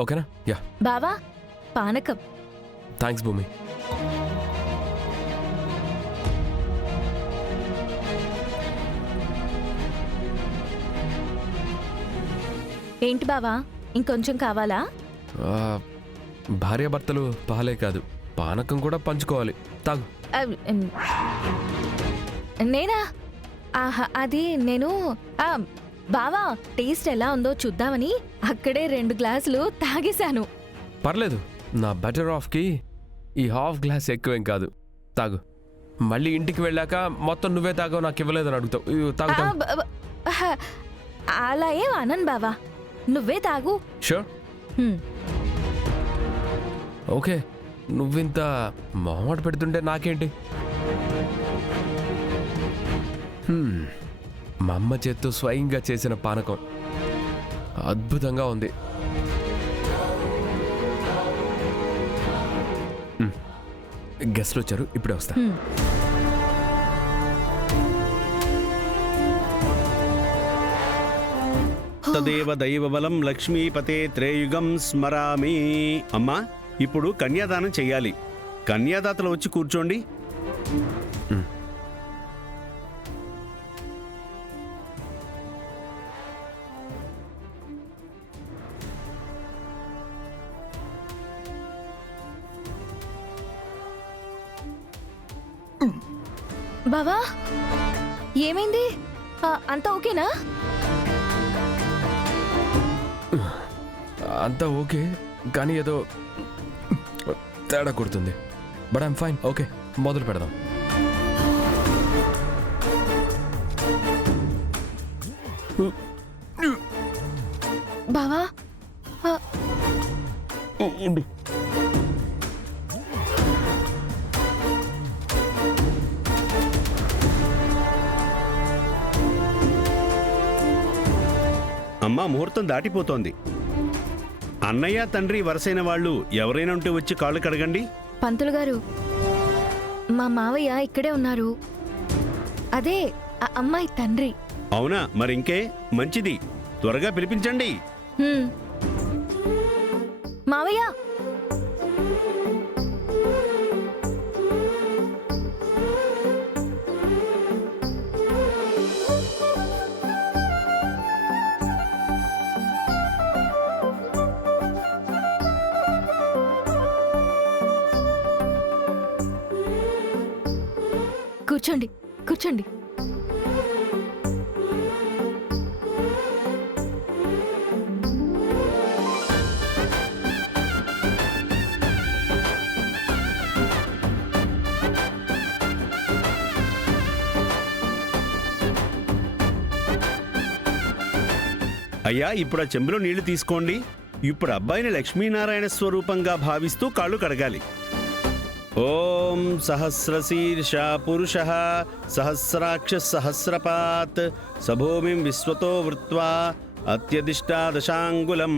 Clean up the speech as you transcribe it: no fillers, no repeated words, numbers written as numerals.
ఓకేనా? యా. బావా పానకం. థ్యాంక్స్ భూమి. ఏంటి బావా, ఇంకొంచెం కావాలా? భార్యాభర్తలు పాలే కాదు, పానకం కూడా పంచుకోవాలి. తాగు. నేనా? ఆహా, అది నేను బావా టేస్ట్ ఎలా ఉందో చూద్దామని అక్కడే 2 గ్లాసులు తాగేశాను. పర్లేదు, నా బెటర్ ఆఫ్కి ఈ హాఫ్ గ్లాస్ ఎక్కువేం కాదు. తాగు. మళ్ళీ ఇంటికి వెళ్ళాక మొత్తం నువ్వే తాగవు, నాకు ఇవ్వలేదని అడుగుతావు. తాగు. అలా ఏం అనను బావా, నువ్వే తాగు. షూర్. ఓకే, నువ్వింత మొహమాట పెడుతుంటే నాకేంటి. మా అమ్మ చేత్తో స్వయంగా చేసిన పానకం అద్భుతంగా ఉంది. గెస్ట్లు వచ్చారు, ఇప్పుడే వస్తా. తదేవ దైవబలం లక్ష్మీపతే త్రేయుగం స్మరామి. అమ్మా, ఇప్పుడు కన్యాదానం చెయ్యాలి. కన్యాదాతలు వచ్చి కూర్చోండి. బావా ఏమైంది? అంతా ఓకేనా? అంతా ఓకే, కానీ ఏదో తేడా కొడుతుంది. But I'm fine. ఓకే, మొదలు పెడదాం. బావా అమ్మా, ముహూర్తం దాటిపోతోంది. అన్నయ్య తండ్రి వరసైన వాళ్ళు ఎవరైనా ఉంటే వచ్చి కాళ్ళు కడగండి. పంతులు గారు, మా మావయ్య ఇక్కడే ఉన్నారు. అదే ఆ అమ్మాయి తండ్రి. అవునా? మరింకే మంచిది, త్వరగా పిలిపించండి. మావయ్య, కూర్చోండి కూర్చోండి. అయ్యా, ఇప్పుడు ఆ చెంబులో నీళ్లు తీసుకోండి. ఇప్పుడు అబ్బాయిని లక్ష్మీనారాయణ స్వరూపంగా భావిస్తూ కాళ్ళు కడగాలి. ఓం సహస్రశీర్ష పురుష సహస్రాక్ష సహస్రపాత్ సభూమిం విశ్వతో వృత్వా అత్యధిష్టాదశాంగులం.